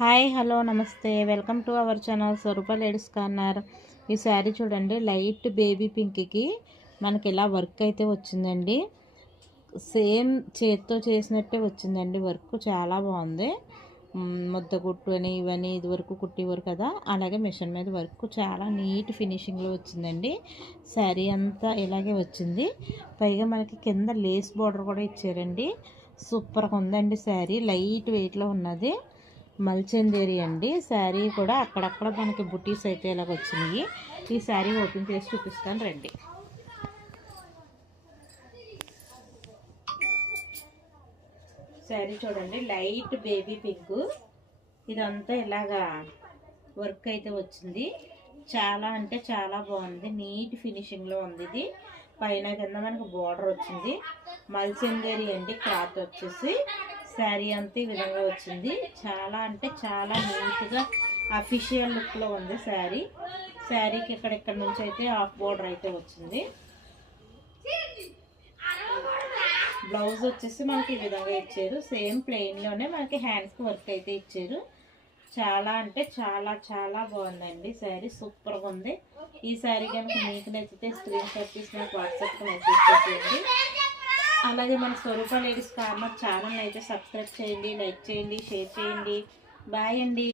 Hi hello నమస్తే welcome to our channel Swaroopa ladies corner. ఈ శారీ చూడండి, లైట్ బేబీ పింక్కి మనకి ఇలా వర్క్ అయితే వచ్చిందండి. సేమ్ చేతితో చేసినట్టే వచ్చిందండి. వర్క్ చాలా బాగుంది. ముద్ద కుట్టు అని ఇవన్నీ ఇది వరకు కుట్టేవారు కదా, అలాగే మిషన్ మీద వర్క్ చాలా నీట్ ఫినిషింగ్లో వచ్చిందండి. శారీ అంతా ఇలాగే వచ్చింది. పైగా మనకి కింద లేస్ బార్డర్ కూడా ఇచ్చారండి. సూపర్గా ఉందండి. శారీ లైట్ వెయిట్లో ఉన్నది. మల్చందేరి అండి. శారీ కూడా అక్కడక్కడ మనకి బుటీస్ అయితే ఇలాగ వచ్చినాయి. ఈ శారీ ఓపెన్ చేసి చూపిస్తాను రండి. శారీ చూడండి, లైట్ బేబీ పింక్. ఇదంతా ఇలాగా వర్క్ అయితే వచ్చింది. చాలా అంటే చాలా బాగుంది. నీట్ ఫినిషింగ్లో ఉంది. ఇది పైన కింద మనకు బార్డర్ వచ్చింది. మల్చందేరి అండి. క్లాత్ వచ్చేసి శారీ అంతా ఈ విధంగా వచ్చింది. చాలా అంటే చాలా నీట్గా అఫీషియల్ లుక్లో ఉంది శారీ. శారీకి ఇక్కడ నుంచి అయితే హాఫ్ బోర్డర్ అయితే వచ్చింది. బ్లౌజ్ వచ్చేసి మనకి ఈ విధంగా ఇచ్చారు. సేమ్ ప్లెయిన్లోనే మనకి హ్యాండ్స్కి వర్క్ అయితే ఇచ్చారు. చాలా అంటే చాలా చాలా బాగుందండి. శారీ సూపర్గా ఉంది. ఈ శారీ కనుక మీకు నచ్చితే స్క్రీన్ షాట్ తీసి నాకు వాట్సాప్కి మెసేజ్ చేసేయండి. అలాగే మన స్వరూప లేడీస్ కార్నర్ ఛానల్ అయితే సబ్స్క్రైబ్ చేయండి, లైక్ చేయండి, షేర్ చేయండి. బాయ్ అండి.